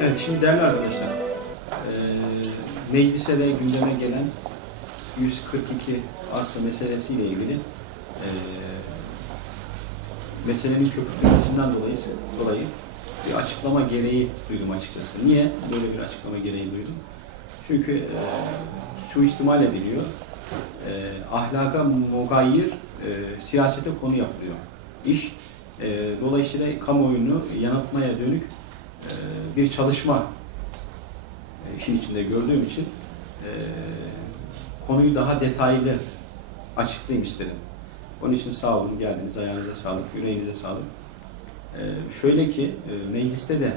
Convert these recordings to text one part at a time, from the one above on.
Evet, şimdi değerli arkadaşlar, eee, meclise de gündeme gelen 142 arsa meselesiyle ilgili eee meselenin köpürtülmesinden dolayı, dolayı bir açıklama gereği duydum açıkçası. Niye böyle bir açıklama gereği duydum? Çünkü eee suistimal ediliyor, eee ahlaka mugayir eee siyasete konu yapılıyor. İş eee, dolayısıyla kamuoyunu yanıltmaya dönük bir çalışma e, işin içinde gördüğüm için eee, konuyu daha detaylı açıklayayım istedim. Onun için sağ olun geldiniz, ayağınıza sağlık, yüreğinize sağlık. Eee, şöyle ki e, mecliste de e,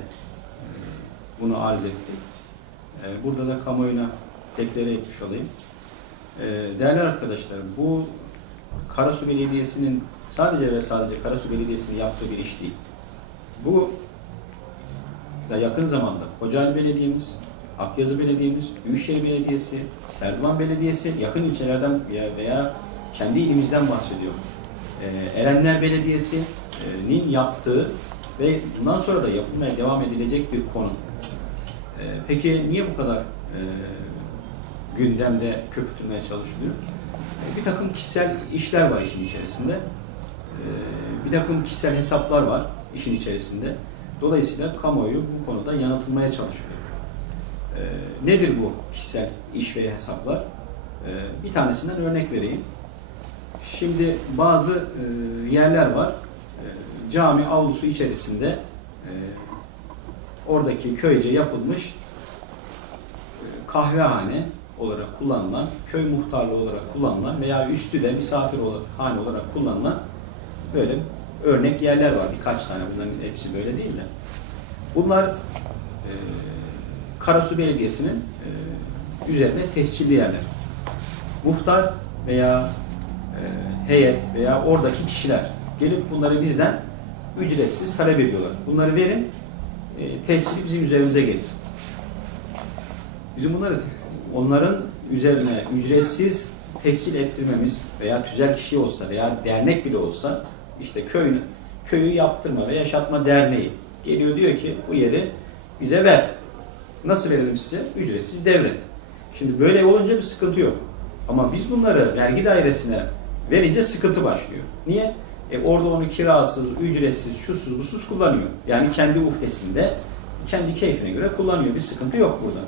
bunu arz ettik. E, burada da kamuoyuna deklare etmiş olayım. E, değerli arkadaşlar, bu Karasu Belediyesi'nin sadece ve sadece Karasu Belediyesi'nin yaptığı bir iş değil. Bu da yakın zamanda Kocaeli Belediye'miz, Akyazı Belediye'miz, Büyükşehir Belediyesi, Serdivan Belediyesi, yakın ilçelerden veya, kendi ilimizden bahsediyorum. Ee, Erenler Belediyesi'nin yaptığı ve bundan sonra da yapılmaya devam edilecek bir konu. Ee, peki niye bu kadar e, gündemde köpürtülmeye çalışılıyor? Ee, bir takım kişisel işler var işin içerisinde. Ee, bir takım kişisel hesaplar var işin içerisinde. Dolayısıyla kamuoyu bu konuda yanıltılmaya çalışıyor. Ee, nedir bu kişisel iş ve hesaplar? Ee, bir tanesinden örnek vereyim. Şimdi bazı e, yerler var. E, cami avlusu içerisinde e, oradaki köyce yapılmış e, kahvehane olarak kullanılan, köy muhtarlığı olarak kullanılan veya üstü de misafir olarak, hane olarak kullanılan böyle örnek yerler var. Birkaç tane bunların hepsi böyle değil de. Bunlar e, Karasu Belediyesi'nin e, üzerine tescilli yerler. Muhtar veya e, heyet veya oradaki kişiler gelip bunları bizden ücretsiz talep ediyorlar. Bunları verin, e, tescili bizim üzerimize geçsin. Bizim bunları onların üzerine ücretsiz tescil ettirmemiz veya tüzel kişi olsa veya dernek bile olsa işte köyün köyü yaptırma ve yaşatma derneği geliyor diyor ki bu yeri bize ver. Nasıl verelim size? Ücretsiz devret. Şimdi böyle olunca bir sıkıntı yok. Ama biz bunları vergi dairesine verince sıkıntı başlıyor. Niye? E orada onu kirasız, ücretsiz, şusuz, busuz kullanıyor. Yani kendi uhdesinde, kendi keyfine göre kullanıyor. Bir sıkıntı yok burada.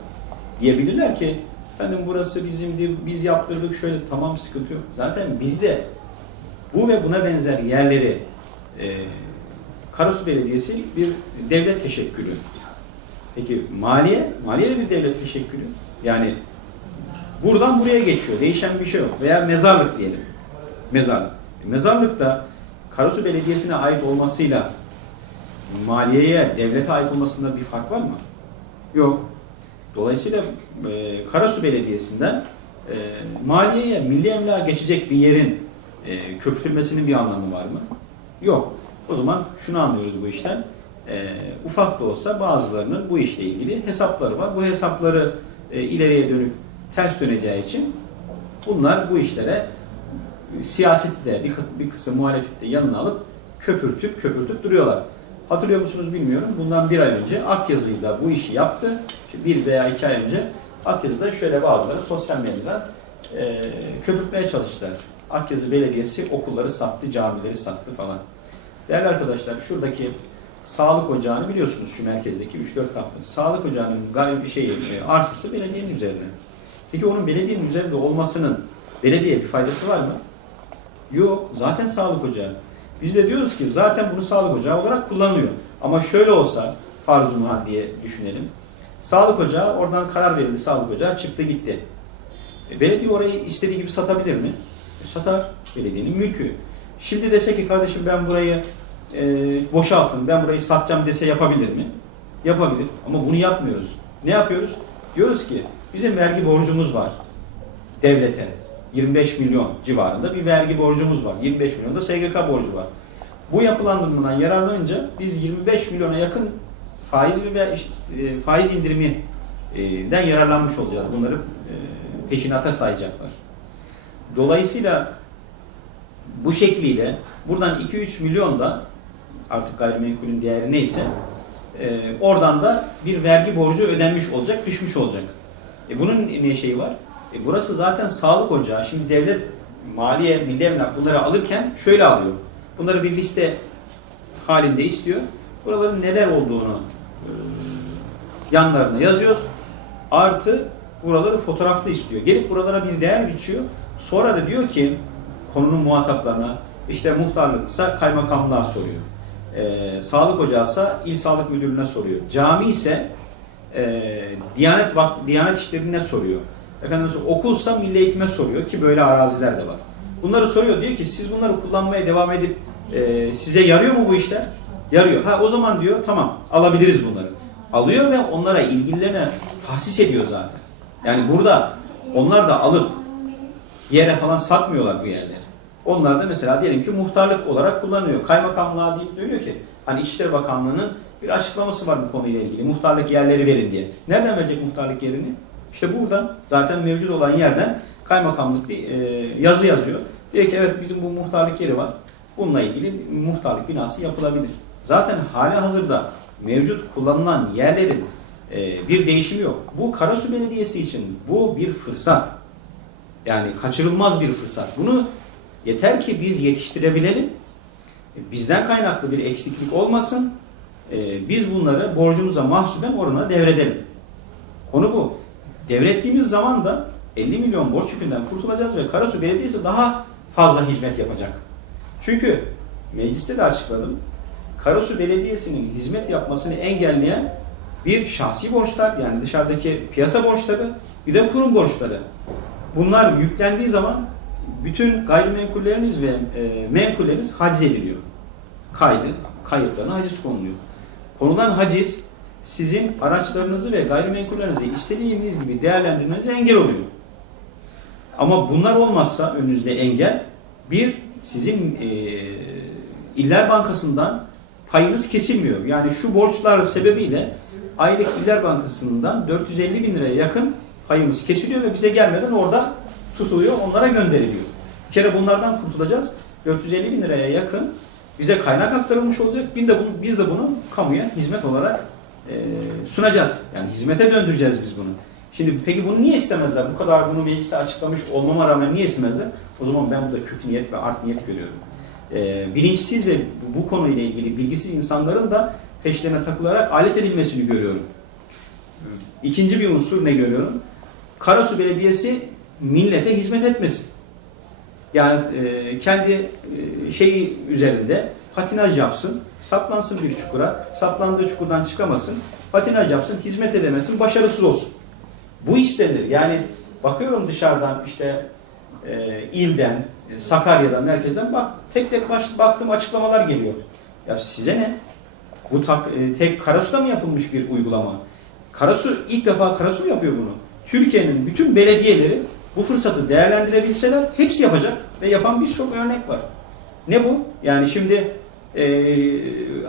Diyebilirler ki, efendim burası bizimdi, biz yaptırdık şöyle, tamam sıkıntı yok. Zaten bizde bu ve buna benzer yerleri e, Karasu Belediyesi bir devlet teşekkülü. Peki maliye, maliye de bir devlet teşekkülü. Yani buradan buraya geçiyor. Değişen bir şey yok. Veya mezarlık diyelim. Mezarlık. E, Mezarlıkta Karasu Belediyesi'ne ait olmasıyla maliyeye, devlete ait olmasında bir fark var mı? Yok. Dolayısıyla e, Karasu Belediyesi'nden e, maliyeye, milli emlağa geçecek bir yerin e, köpürtülmesinin bir anlamı var mı? Yok. O zaman şunu anlıyoruz bu işten. E, ufak da olsa bazılarının bu işle ilgili hesapları var. Bu hesapları e, ileriye dönük ters döneceği için bunlar bu işlere e, siyaseti de bir, bir kısım muhalefeti de yanına alıp köpürtüp köpürtüp duruyorlar. Hatırlıyor musunuz bilmiyorum. Bundan bir ay önce Akyazı'yla bu işi yaptı. İşte bir veya iki ay önce Akyazı'da şöyle bazıları sosyal medyadan e, köpürtmeye çalıştılar. Akyazı Belediyesi okulları sattı, camileri sattı falan. Değerli arkadaşlar şuradaki sağlık ocağını biliyorsunuz şu merkezdeki 3-4 katlı. Sağlık ocağının gayri bir şey e, arsası belediyenin üzerine. Peki onun belediyenin üzerinde olmasının belediyeye bir faydası var mı? Yok. Zaten sağlık ocağı. Biz de diyoruz ki zaten bunu sağlık ocağı olarak kullanılıyor. Ama şöyle olsa muhal diye düşünelim. Sağlık ocağı oradan karar verildi sağlık ocağı çıktı gitti. E, belediye orayı istediği gibi satabilir mi? Satar. Belediyenin mülkü. Şimdi dese ki kardeşim ben burayı e, boşaltın, ben burayı satacağım dese yapabilir mi? Yapabilir. Ama bunu yapmıyoruz. Ne yapıyoruz? Diyoruz ki bizim vergi borcumuz var devlete. 25 milyon civarında bir vergi borcumuz var. 25 milyon da SGK borcu var. Bu yapılandırmadan yararlanınca biz 25 milyona yakın faiz ve e, faiz indiriminden yararlanmış olacağız. Bunları e, peşinata sayacaklar. Dolayısıyla bu şekliyle buradan 2-3 milyon da artık gayrimenkulün değeri neyse e, oradan da bir vergi borcu ödenmiş olacak, düşmüş olacak. E, bunun ne şeyi var? E, burası zaten sağlık ocağı. Şimdi devlet maliye, milli emlak bunları alırken şöyle alıyor. Bunları bir liste halinde istiyor. Buraların neler olduğunu e, yanlarına yazıyoruz. Artı buraları fotoğraflı istiyor. Gelip buralara bir değer biçiyor. Sonra da diyor ki konunun muhataplarına işte muhtarlıksa kaymakamlığa soruyor. Ee, sağlık ocağıysa il sağlık müdürlüğüne soruyor. Cami ise e, Diyanet Vak Diyanet İşleri'ne soruyor. Efendim okulsa milli eğitime soruyor ki böyle araziler de var. Bunları soruyor diyor ki siz bunları kullanmaya devam edip e, size yarıyor mu bu işler? Yarıyor. Ha o zaman diyor tamam alabiliriz bunları. Alıyor ve onlara ilgililerine tahsis ediyor zaten. Yani burada onlar da alıp yere falan satmıyorlar bu yerleri. Onlar da mesela diyelim ki muhtarlık olarak kullanıyor. Kaymakamlığa deyip diyor ki hani İçişleri Bakanlığı'nın bir açıklaması var bu konuyla ilgili. Muhtarlık yerleri verin diye. Nereden verecek muhtarlık yerini? İşte burada zaten mevcut olan yerden kaymakamlık bir e, yazı yazıyor. Diyor ki evet bizim bu muhtarlık yeri var. Bununla ilgili muhtarlık binası yapılabilir. Zaten hali hazırda mevcut kullanılan yerlerin e, bir değişimi yok. Bu Karasu Belediyesi için bu bir fırsat. Yani kaçırılmaz bir fırsat. Bunu yeter ki biz yetiştirebilelim. E, Bizden kaynaklı bir eksiklik olmasın. E, Biz bunları borcumuza mahsuben orana devredelim. Konu bu. Devrettiğimiz zaman da 50 milyon borç yükünden kurtulacağız ve Karasu Belediyesi daha fazla hizmet yapacak. Çünkü mecliste de açıkladım. Karasu Belediyesi'nin hizmet yapmasını engelleyen bir şahsi borçlar yani dışarıdaki piyasa borçları bir de kurum borçları. Bunlar yüklendiği zaman bütün gayrimenkulleriniz ve e, menkulleriniz haciz ediliyor. Kaydı, kayıtlarına haciz konuluyor. Konulan haciz sizin araçlarınızı ve gayrimenkullerinizi istediğiniz gibi değerlendirmenize engel oluyor. Ama bunlar olmazsa önünüzde engel bir sizin e, İller Bankası'ndan payınız kesilmiyor. Yani şu borçlar sebebiyle aylık İller Bankası'ndan 450 bin liraya yakın payımız kesiliyor ve bize gelmeden orada tutuluyor, onlara gönderiliyor. Bir kere bunlardan kurtulacağız. 450 bin liraya yakın bize kaynak aktarılmış olacak. Biz de bunu, biz de bunu kamuya hizmet olarak e, sunacağız. Yani hizmete döndüreceğiz biz bunu. Şimdi peki bunu niye istemezler? Bu kadar bunu mecliste açıklamış olmama rağmen niye istemezler? O zaman ben burada kötü niyet ve art niyet görüyorum. E, bilinçsiz ve bu konuyla ilgili bilgisiz insanların da peşlerine takılarak alet edilmesini görüyorum. İkinci bir unsur ne görüyorum? Karasu Belediyesi millete hizmet etmesin. Yani e, kendi e, şeyi üzerinde patinaj yapsın, saplansın bir çukura, saplandığı çukurdan çıkamasın, patinaj yapsın, hizmet edemesin, başarısız olsun. Bu istenir. Yani bakıyorum dışarıdan işte e, ilden, e, Sakarya'dan, merkezden bak tek tek baş, baktığım açıklamalar geliyor. Ya size ne? Bu tak, e, tek Karasu'da mı yapılmış bir uygulama? Karasu ilk defa Karasu mu yapıyor bunu? Türkiye'nin bütün belediyeleri bu fırsatı değerlendirebilseler hepsi yapacak ve yapan birçok örnek var. Ne bu? Yani şimdi e,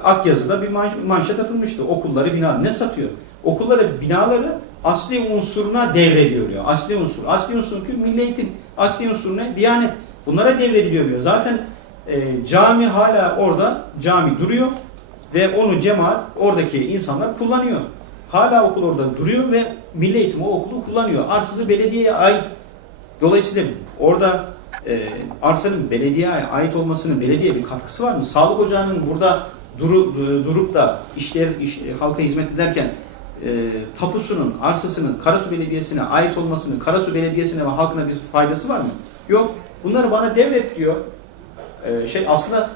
Akyazı'da bir man- manşet atılmıştı. Okulları bina ne satıyor? Okulları binaları asli unsuruna devrediyor diyor. Asli unsur. Asli unsur ki milli eğitim. Asli unsur ne? Diyanet. Bunlara devrediliyor diyor. Zaten e, cami hala orada cami duruyor ve onu cemaat oradaki insanlar kullanıyor. Hala okul orada duruyor ve milli eğitim o okulu kullanıyor. Arsası belediyeye ait. Dolayısıyla orada e, arsanın belediyeye ait olmasının belediye bir katkısı var mı? Sağlık ocağının burada duru, e, durup da işler iş, halka hizmet ederken e, tapusunun, arsasının Karasu Belediyesi'ne ait olmasının Karasu Belediyesi'ne ve halkına bir faydası var mı? Yok. Bunları bana devlet diyor. E, şey aslında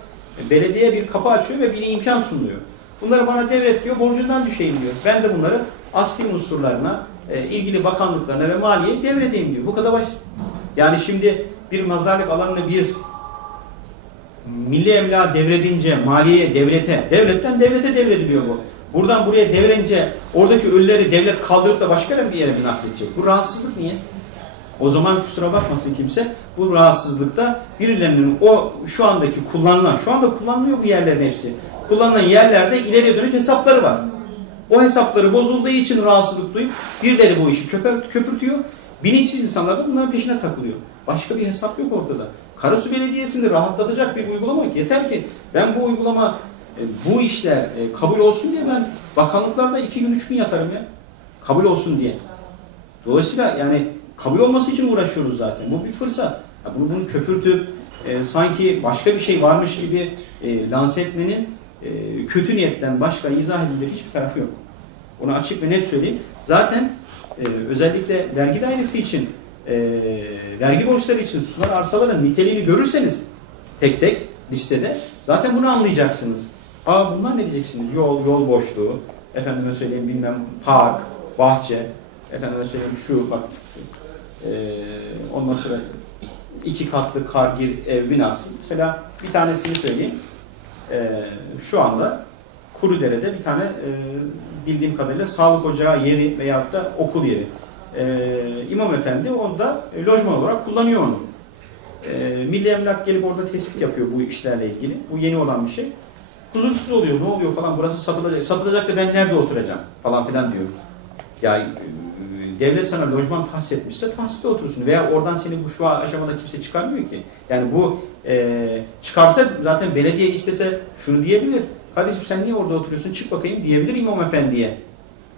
belediye bir kapı açıyor ve bir imkan sunuyor. Bunları bana devlet diyor, borcundan düşeyim diyor. Ben de bunları asli unsurlarına, e, ilgili bakanlıklarına ve maliyeye devredeyim diyor. Bu kadar basit. Yani şimdi bir mazarlık alanını biz milli emlağa devredince maliyeye, devlete, devletten devlete devrediliyor bu. Buradan buraya devredince oradaki ölüleri devlet kaldırıp da başka bir yere mi nakledecek? Bu rahatsızlık niye? O zaman kusura bakmasın kimse bu rahatsızlıkta birilerinin o şu andaki kullanılan, şu anda kullanılıyor bu yerlerin hepsi. Kullanılan yerlerde ileriye dönük hesapları var. O hesapları bozulduğu için rahatsızlık duyup birileri bu işi köpür, köpürtüyor. Bilinçsiz insanlar da bunların peşine takılıyor. Başka bir hesap yok ortada. Karasu Belediyesi'ni rahatlatacak bir uygulama yok. Yeter ki ben bu uygulama E, bu işler e, kabul olsun diye ben bakanlıklarda iki gün üç gün yatarım ya. Kabul olsun diye. Dolayısıyla yani kabul olması için uğraşıyoruz zaten. Bu bir fırsat. Bunu, bunu köpürtüp e, sanki başka bir şey varmış gibi e, lanse etmenin e, kötü niyetten başka izah edilecek hiçbir tarafı yok. Onu açık ve net söyleyeyim. Zaten e, özellikle vergi dairesi için, e, vergi borçları için sunan arsaların niteliğini görürseniz tek tek listede zaten bunu anlayacaksınız. Aa bunlar ne diyeceksiniz? Yol, yol boşluğu, efendime söyleyeyim bilmem park, bahçe, efendime söyleyeyim şu bak e, ondan sonra iki katlı kargir ev binası. Mesela bir tanesini söyleyeyim. E, şu anda Kurudere'de bir tane e, bildiğim kadarıyla sağlık ocağı yeri veyahut da okul yeri. E, İmam Efendi onda e, lojman olarak kullanıyor onu. E, Milli Emlak gelip orada tespit yapıyor bu işlerle ilgili. Bu yeni olan bir şey. Huzursuz oluyor, ne oluyor falan burası satılacak. Satılacak da ben nerede oturacağım falan filan diyor. Ya devlet sana lojman tahsis etmişse tahsiste oturursun. Veya oradan seni bu şu aşamada kimse çıkarmıyor ki. Yani bu e, çıkarsa zaten belediye istese şunu diyebilir. Kardeşim sen niye orada oturuyorsun çık bakayım diyebilir İmam Efendi'ye.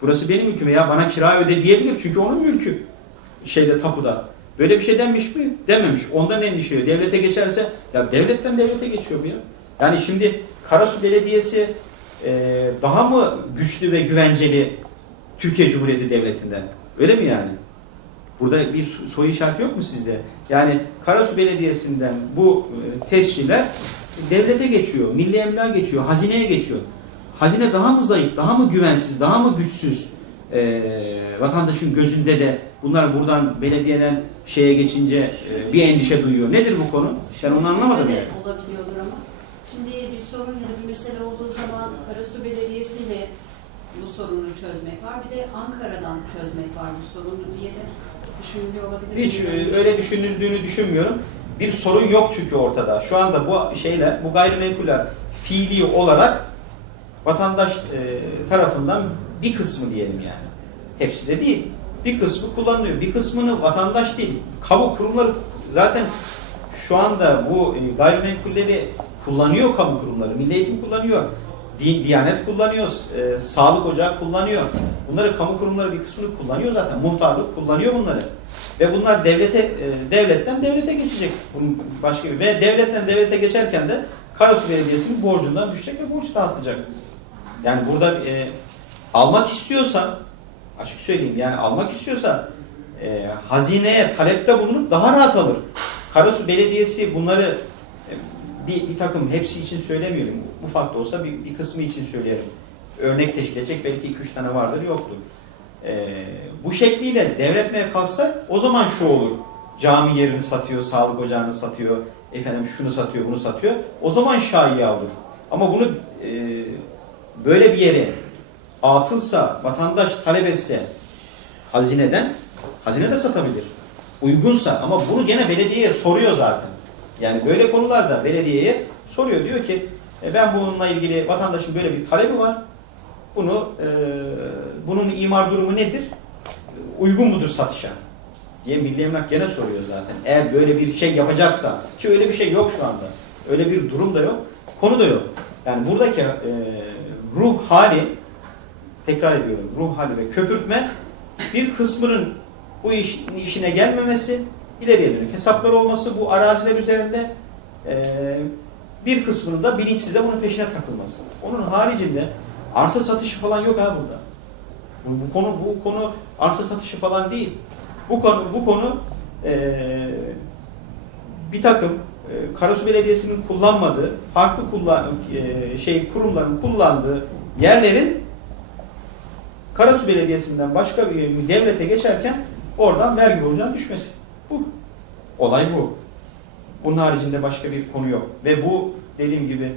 Burası benim mülküm veya bana kira öde diyebilir. Çünkü onun mülkü. Şeyde tapuda. Böyle bir şey denmiş mi? Dememiş. Ondan endişeliyor. Devlete geçerse ya devletten devlete geçiyor bu ya. Yani şimdi Karasu Belediyesi e, daha mı güçlü ve güvenceli Türkiye Cumhuriyeti Devleti'nden? Öyle mi yani? Burada bir soru işareti yok mu sizde? Yani Karasu Belediyesi'nden bu e, tesciller devlete geçiyor, milli emlağa geçiyor, hazineye geçiyor. Hazine daha mı zayıf, daha mı güvensiz, daha mı güçsüz? E, vatandaşın gözünde de bunlar buradan belediyeden şeye geçince e, bir endişe duyuyor. Nedir bu konu? Ben onu anlamadım. Şöyle olabiliyordur ama. Şimdi bir sorun ya da bir mesele olduğu zaman Karasu Belediyesi ile bu sorunu çözmek var. Bir de Ankara'dan çözmek var bu sorunu diye de düşünülüyor olabilir. Hiç Bilmiyorum. e, öyle düşünüldüğünü düşünmüyorum. Bir sorun yok çünkü ortada. Şu anda bu şeyler, bu gayrimenkuller fiili olarak vatandaş e, tarafından bir kısmı diyelim yani. Hepsi de değil. Bir kısmı kullanılıyor. Bir kısmını vatandaş değil. Kamu kurumları zaten şu anda bu e, gayrimenkulleri kullanıyor kamu kurumları. Milli Eğitim kullanıyor. Di- Diyanet kullanıyor. e, sağlık ocağı kullanıyor. Bunları kamu kurumları bir kısmını kullanıyor zaten. Muhtarlık kullanıyor bunları. Ve bunlar devlete e, devletten devlete geçecek. Bunun başka bir ve devletten devlete geçerken de Karasu Belediyesi'nin borcundan düşecek ve borç dağıtacak. Yani burada e, almak istiyorsa açık söyleyeyim yani almak istiyorsa e, hazineye talepte bulunup daha rahat alır. Karasu Belediyesi bunları bir, bir takım hepsi için söylemiyorum. Ufak da olsa bir, bir kısmı için söyleyelim. Örnek teşkil edecek belki 2-3 tane vardır yoktur. E, bu şekliyle devretmeye kalksa o zaman şu olur. Cami yerini satıyor, sağlık ocağını satıyor, efendim şunu satıyor, bunu satıyor. O zaman şaiya olur. Ama bunu e, böyle bir yere atılsa, vatandaş talep etse hazineden, hazine de satabilir. Uygunsa ama bunu gene belediyeye soruyor zaten. Yani böyle konularda belediyeye soruyor. Diyor ki e, ben bununla ilgili vatandaşın böyle bir talebi var. Bunu e, bunun imar durumu nedir? Uygun mudur satışa? diye Milli Emlak gene soruyor zaten. Eğer böyle bir şey yapacaksa ki öyle bir şey yok şu anda. Öyle bir durum da yok. Konu da yok. Yani buradaki e, ruh hali tekrar ediyorum. Ruh hali ve köpürtme bir kısmının bu iş, işine gelmemesi, ileriye dönük hesaplar olması bu araziler üzerinde e, bir kısmının da bilinçsizce bunun peşine takılması. Onun haricinde arsa satışı falan yok ha burada. Bu, bu konu bu konu arsa satışı falan değil. Bu konu bu konu e, bir takım e, Karasu Belediyesi'nin kullanmadığı, farklı kullan e, şey kurumların kullandığı yerlerin Karasu Belediyesi'nden başka bir devlete geçerken oradan vergi borcuna düşmesi. Bu. Olay bu. Bunun haricinde başka bir konu yok. Ve bu dediğim gibi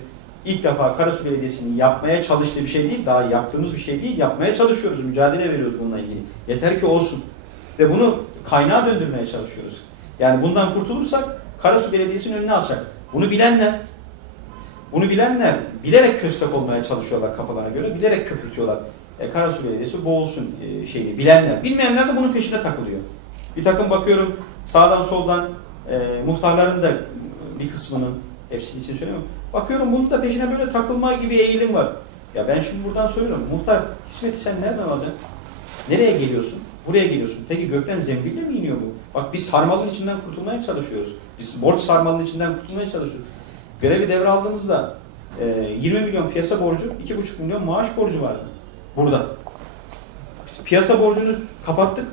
ilk defa Karasu Belediyesi'nin yapmaya çalıştığı bir şey değil, daha yaptığımız bir şey değil, yapmaya çalışıyoruz, mücadele veriyoruz bununla ilgili. Yeter ki olsun. Ve bunu kaynağa döndürmeye çalışıyoruz. Yani bundan kurtulursak Karasu Belediyesi'nin önüne alacak. Bunu bilenler, bunu bilenler bilerek köstek olmaya çalışıyorlar kafalarına göre, bilerek köpürtüyorlar. E, Karasu Belediyesi boğulsun e, şeyi. Bilenler. Bilmeyenler de bunun peşine takılıyor. Bir takım bakıyorum sağdan soldan e, muhtarların da bir kısmının, hepsinin için söylemiyorum, Bakıyorum bunun da peşine böyle takılma gibi eğilim var. Ya ben şimdi buradan söylüyorum. Muhtar, hizmeti sen nereden aldın? Nereye geliyorsun? Buraya geliyorsun. Peki gökten zembille mi iniyor bu? Bak biz sarmalın içinden kurtulmaya çalışıyoruz. Biz borç sarmalın içinden kurtulmaya çalışıyoruz. Görevi devraldığımızda e, 20 milyon piyasa borcu, 2,5 milyon maaş borcu vardı. Burada. Biz piyasa borcunu kapattık.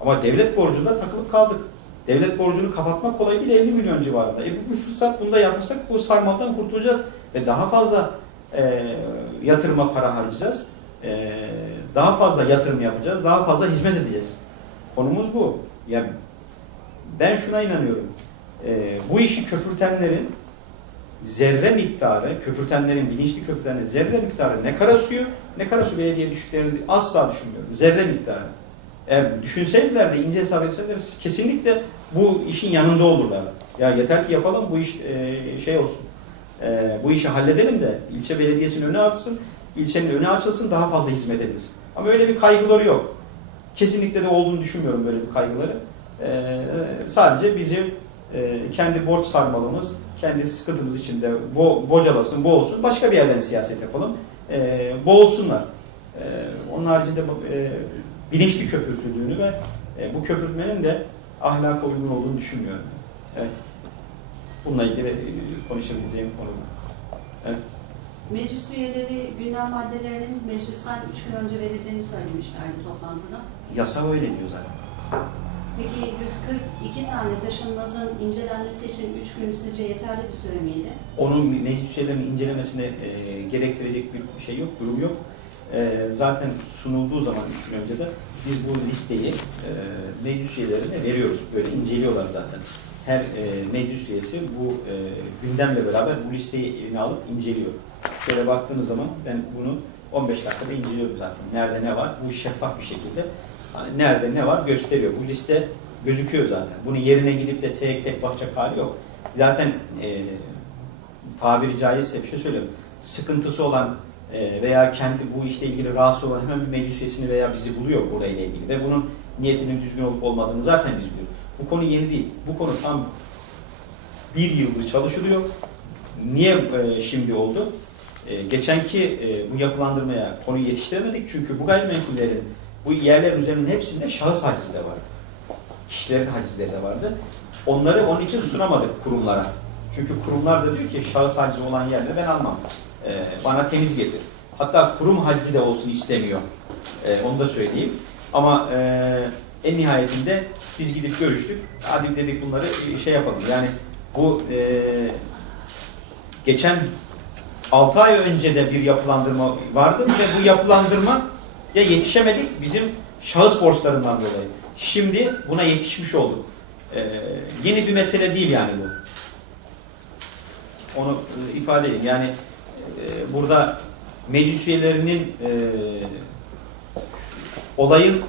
Ama devlet borcunda takılıp kaldık. Devlet borcunu kapatmak kolay değil 50 milyon civarında. E bu bir fırsat bunu da yapmışsak bu sarmaldan kurtulacağız ve daha fazla e, yatırıma para harcayacağız. E, daha fazla yatırım yapacağız, daha fazla hizmet edeceğiz. Konumuz bu. Ya ben şuna inanıyorum. E, bu işi köpürtenlerin zerre miktarı, köpürtenlerin bilinçli köpürtenlerin zerre miktarı ne Karasu'yu ne Karasu Belediye düşüklerini asla düşünmüyorum. Zerre miktarı. Eğer düşünseydiler de ince hesap etseler kesinlikle bu işin yanında olurlar. Ya yeter ki yapalım bu iş e, şey olsun. E, bu işi halledelim de ilçe belediyesinin önü açsın, ilçenin önü açılsın daha fazla hizmet edilsin. Ama öyle bir kaygıları yok. Kesinlikle de olduğunu düşünmüyorum böyle bir kaygıları. E, sadece bizim e, kendi borç sarmalımız, kendi sıkıntımız içinde bo, bocalasın, boğulsun, başka bir yerden siyaset yapalım. E, boğulsunlar. E, onun haricinde e, bilinçli köpürtüldüğünü ve e, bu köpürtmenin de ahlaka uygun olduğunu düşünmüyorum. Evet. Bununla ilgili e, konuşabileceğim konu. bu. Meclis üyeleri gündem maddelerinin meclisten 3 gün önce verildiğini söylemişlerdi toplantıda. Yasa öyle diyor zaten. Peki 142 tane taşınmazın incelenmesi için 3 gün sizce yeterli bir süre miydi? Onun meclis üyelerinin incelemesine e, gerektirecek bir şey yok, durum yok. E, zaten sunulduğu zaman üç gün önce de biz bu listeyi e, meclis üyelerine veriyoruz. Böyle inceliyorlar zaten. Her e, meclis üyesi bu e, gündemle beraber bu listeyi eline alıp inceliyor. Şöyle baktığınız zaman ben bunu 15 dakikada inceliyorum zaten. Nerede ne var? Bu şeffaf bir şekilde. Hani nerede ne var gösteriyor. Bu liste gözüküyor zaten. Bunu yerine gidip de tek tek bakacak hali yok. Zaten e, tabiri caizse bir şey söyleyeyim. Sıkıntısı olan e, veya kendi bu işle ilgili rahatsız olan hemen bir meclis üyesini veya bizi buluyor burayla ilgili ve bunun niyetinin düzgün olup olmadığını zaten biz biliyoruz. Bu konu yeni değil. Bu konu tam bir yıldır çalışılıyor. Niye e, şimdi oldu? E, geçenki e, bu yapılandırmaya konuyu yetiştiremedik çünkü bu gayrimenkullerin bu yerlerin üzerinin hepsinde şahıs hacizi de vardı. Kişilerin hacizleri de vardı. Onları onun için sunamadık kurumlara. Çünkü kurumlar da diyor ki şahıs hacizi olan yerleri ben almam. Ee, bana temiz getir. Hatta kurum hacizi de olsun istemiyor. Ee, onu da söyleyeyim. Ama e, en nihayetinde biz gidip görüştük. Hadi dedik bunları şey yapalım. Yani bu e, geçen 6 ay önce de bir yapılandırma vardı ve bu yapılandırma ya yetişemedik bizim şahıs borçlarından dolayı. Şimdi buna yetişmiş olduk. Ee, yeni bir mesele değil yani bu. Onu e, ifade edeyim. Yani e, burada meclis üyelerinin e, olayın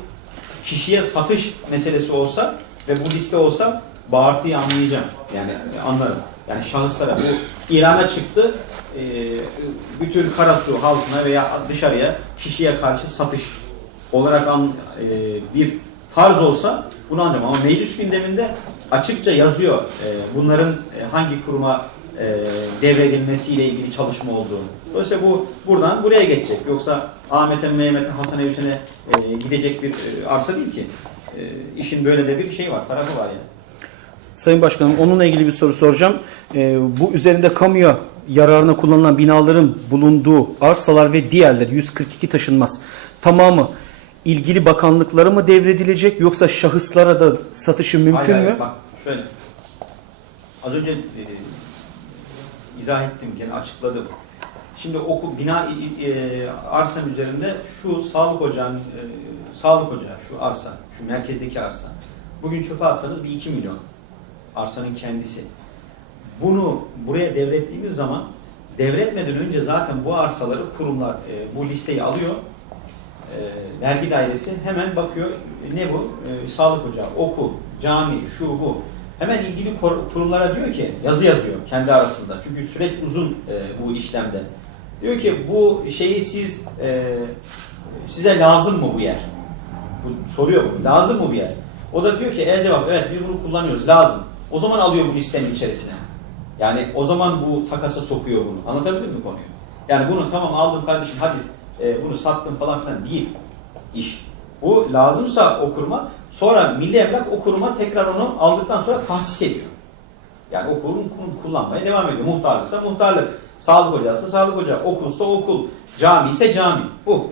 kişiye satış meselesi olsa ve bu liste olsa bağırtıyı anlayacağım. Yani anlarım. Yani şahıslara bu ilana çıktı. E, bütün Karasu halkına veya dışarıya kişiye karşı satış olarak an, e, bir tarz olsa bunu anlayacağım. Ama meclis gündeminde açıkça yazıyor e, bunların e, hangi kuruma e, devredilmesiyle ilgili çalışma olduğunu. Dolayısıyla bu buradan buraya geçecek. Yoksa Ahmet'e, Mehmet'e, Hasan'a, Hüseyin'e e, gidecek bir e, arsa değil ki. E, işin böyle de bir şey var, tarafı var yani. Sayın Başkanım onunla ilgili bir soru soracağım. Ee, bu üzerinde kamuya yararına kullanılan binaların bulunduğu arsalar ve diğerleri 142 taşınmaz tamamı ilgili bakanlıklara mı devredilecek yoksa şahıslara da satışı mümkün Hayır, hayır, mü? Bak şöyle. Az önce e, izah ettim gene açıkladım. Şimdi oku bina e, arsanın üzerinde şu sağlık ocağın e, sağlık ocağı şu arsa, şu merkezdeki arsa. Bugün çöpe atsanız bir 2 milyon arsanın kendisi. Bunu buraya devrettiğimiz zaman devretmeden önce zaten bu arsaları kurumlar e, bu listeyi alıyor. E, vergi dairesi hemen bakıyor e, ne bu? E, sağlık ocağı, okul, cami, şu bu. Hemen ilgili kurumlara diyor ki yazı yazıyor kendi arasında. Çünkü süreç uzun e, bu işlemde. Diyor ki bu şeyi siz e, size lazım mı bu yer? Bu, soruyor bu. Lazım mı bu yer? O da diyor ki el cevap evet biz bunu kullanıyoruz lazım. O zaman alıyor bu listenin içerisine. Yani o zaman bu takasa sokuyor bunu. Anlatabildim mi konuyu? Yani bunu tamam aldım kardeşim hadi e, bunu sattım falan filan değil iş. Bu lazımsa o kuruma sonra milli emlak o kuruma tekrar onu aldıktan sonra tahsis ediyor. Yani o kurum kullanmaya devam ediyor. Muhtarlıksa muhtarlık, sağlık ocağıysa sağlık ocağı, okulsa okul, cami ise cami. Bu.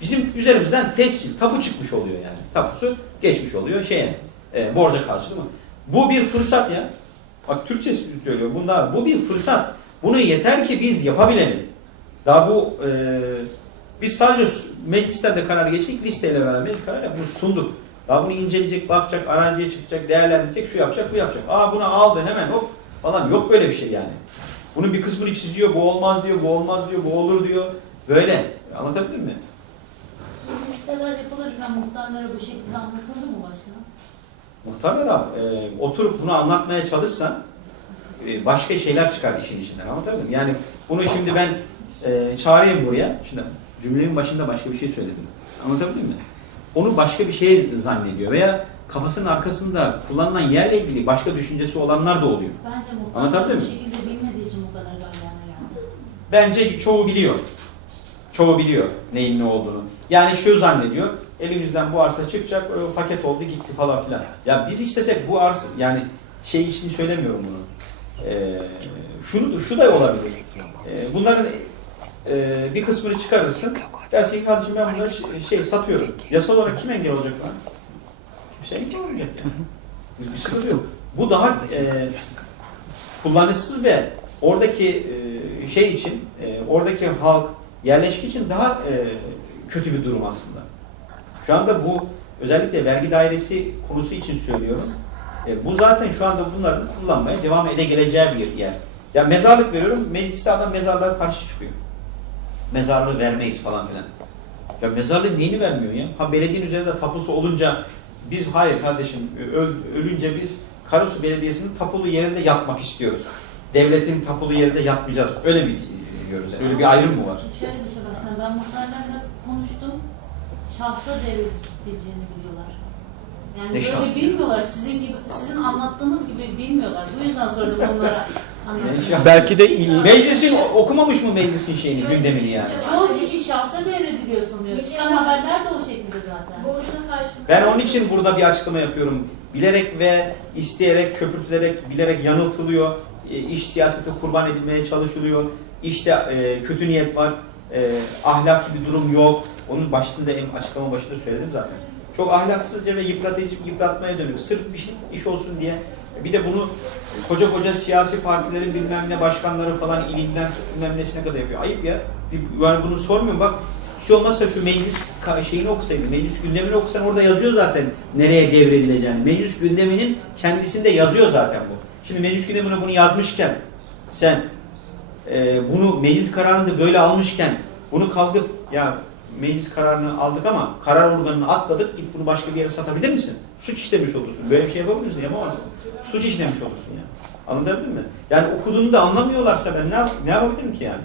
Bizim üzerimizden tescil, tapu çıkmış oluyor yani. Tapusu geçmiş oluyor şeye, e, borca karşılığı mı? Bu bir fırsat ya. Bak Türkçe söylüyor. Bunda bu bir fırsat. Bunu yeter ki biz yapabilelim. Daha bu e, biz sadece su- meclislerde karar geçtik, listeyle beraber kararıyla bunu sunduk. Daha bunu inceleyecek, bakacak, araziye çıkacak, değerlendirecek, şu yapacak, bu yapacak. Aa bunu aldı hemen hop falan yok böyle bir şey yani. Bunun bir kısmını çiziyor, bu olmaz diyor, bu olmaz diyor, bu olur diyor. Böyle. Anlatabildim mi? Bu listeler yapılırken muhtarlara bu şekilde anlatıldı mı başkanım? Muhtarlara e, oturup bunu anlatmaya çalışsan e, başka şeyler çıkar işin içinden. Anlatabildim mi? Yani bunu şimdi ben e, çağırayım buraya. Şimdi cümlemin başında başka bir şey söyledim. Anlatabildim mi? Onu başka bir şey zannediyor veya kafasının arkasında kullanılan yerle ilgili başka düşüncesi olanlar da oluyor. Bence muhtarlar Anlatabildim bu mi? şekilde bilmediği için bu kadar geldi. Bence çoğu biliyor. Çoğu biliyor neyin ne olduğunu. Yani şu zannediyor, elimizden bu arsa çıkacak, o paket oldu gitti falan filan. Ya biz istesek bu arsa, yani şey için söylemiyorum bunu. Ee, şunu, şu da olabilir. Ee, bunların e, bir kısmını çıkarırsın. Dersin ki kardeşim ben bunları şey satıyorum. Yasal olarak kim engel olacak lan? Kimse engel olmayacak yani. Bir, bir sıkıntı yok. Bu daha e, kullanışsız ve oradaki e, şey için, e, oradaki halk yerleşki için daha e, kötü bir durum aslında. Şu anda bu özellikle vergi dairesi konusu için söylüyorum. E, bu zaten şu anda bunların kullanmaya devam ede geleceği bir yer. Ya mezarlık veriyorum, mecliste adam mezarlığa karşı çıkıyor. Mezarlığı vermeyiz falan filan. Ya mezarlığın neyini vermiyor ya? Ha belediyenin üzerinde tapusu olunca biz hayır kardeşim öl- ölünce biz Karasu Belediyesi'nin tapulu yerinde yatmak istiyoruz. Devletin tapulu yerinde yatmayacağız. Öyle mi diyoruz? Yani? Öyle bir ayrım mı var? Şöyle bir şey başkanım, ben muhtarlarla konuştum. Şahsa devredileceğini biliyorlar. Yani Ne böyle şahsı? bilmiyorlar. Sizin gibi, sizin anlattığınız gibi bilmiyorlar. Bu yüzden sordum onlara. Belki de il- Meclisin okumamış mı meclisin şeyini, gündemini yani? Çoğu kişi şahsa devrediliyorsun diyor. Çıkan haberler de o şekilde zaten. Borcuna karşılık. Ben onun için burada bir açıklama yapıyorum. Bilerek ve isteyerek, köpürtülerek, bilerek yanıltılıyor. E, iş siyasete kurban edilmeye çalışılıyor. İşte e, kötü niyet var. E, ahlaki bir durum yok. Onun başında, en açıklama başında söyledim zaten. Çok ahlaksızca ve yıpratıcı, yıpratmaya dönük. Sırf bir şey, iş olsun diye. Bir de bunu koca koca siyasi partilerin bilmem ne başkanları falan ilinden bilmem nesine kadar yapıyor. Ayıp ya. Yani bunu sormuyorum. Bak hiç olmazsa şu meclis şeyini okusaydın, meclis gündemini okusan orada yazıyor zaten nereye devredileceğini. Meclis gündeminin kendisinde yazıyor zaten bu. Şimdi meclis gündemine bunu yazmışken sen e, bunu meclis kararını böyle almışken bunu kalkıp ya meclis kararını aldık ama karar organını atladık git bunu başka bir yere satabilir misin? Suç işlemiş olursun. Böyle bir şey yapabilir misin? Yapamazsın. Suç işlemiş olursun yani. Anladın mı? Yani okuduğunu da anlamıyorlarsa ben ne, ne yapabilirim ki yani?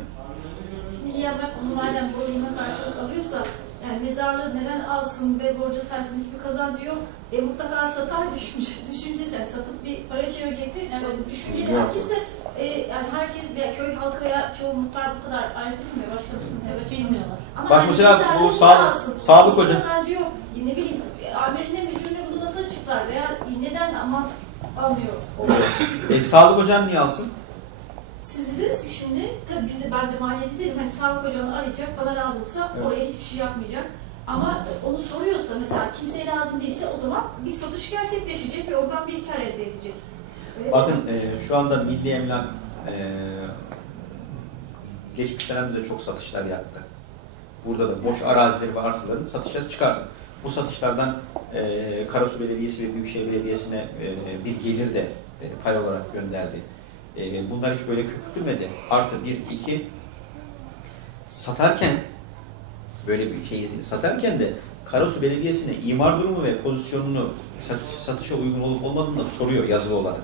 Şimdi ya bak madem borcuna karşılık alıyorsa yani mezarlığı neden alsın ve borca sarsın hiçbir kazancı yok. E mutlaka satar düşünce, düşüncesi yani satıp bir para çevirecektir. Yani o düşünceyle Yok. kimse e, yani herkes de köy halkaya çoğu muhtar bu kadar ayrıntılmıyor başka bizim Evet, bilmiyorlar. Ama Bak hani mesela bu sağlık- sağlık hoca- kazancı yok. E, Ne bileyim e, amirine müdürüne bunu nasıl açıklar veya neden mantık almıyor? E, sağlık ocağını niye alsın? Siz dediniz ki şimdi, tabii biz de ben de maliyeti dedim, hani sağlık ocağını arayacak, bana lazımsa Evet. oraya hiçbir şey yapmayacak. Ama onu soruyorsa mesela kimseye lazım değilse o zaman bir satış gerçekleşecek ve ondan bir kar elde edecek. Öyle Bakın e, şu anda Milli Emlak e, geçmiş dönemde de çok satışlar yaptı. Burada da boş arazileri ve arsaların satışa çıkardı. Bu satışlardan e, Karasu Belediyesi ve Büyükşehir Belediyesi'ne e, bir gelir de e, pay olarak gönderdi. E, bunlar hiç böyle köpürtülmedi. Artı bir, iki, satarken böyle bir şeyi satarken de Karasu Belediyesi'ne imar durumu ve pozisyonunu satış, satışa uygun olup olmadığını da soruyor yazılı olarak.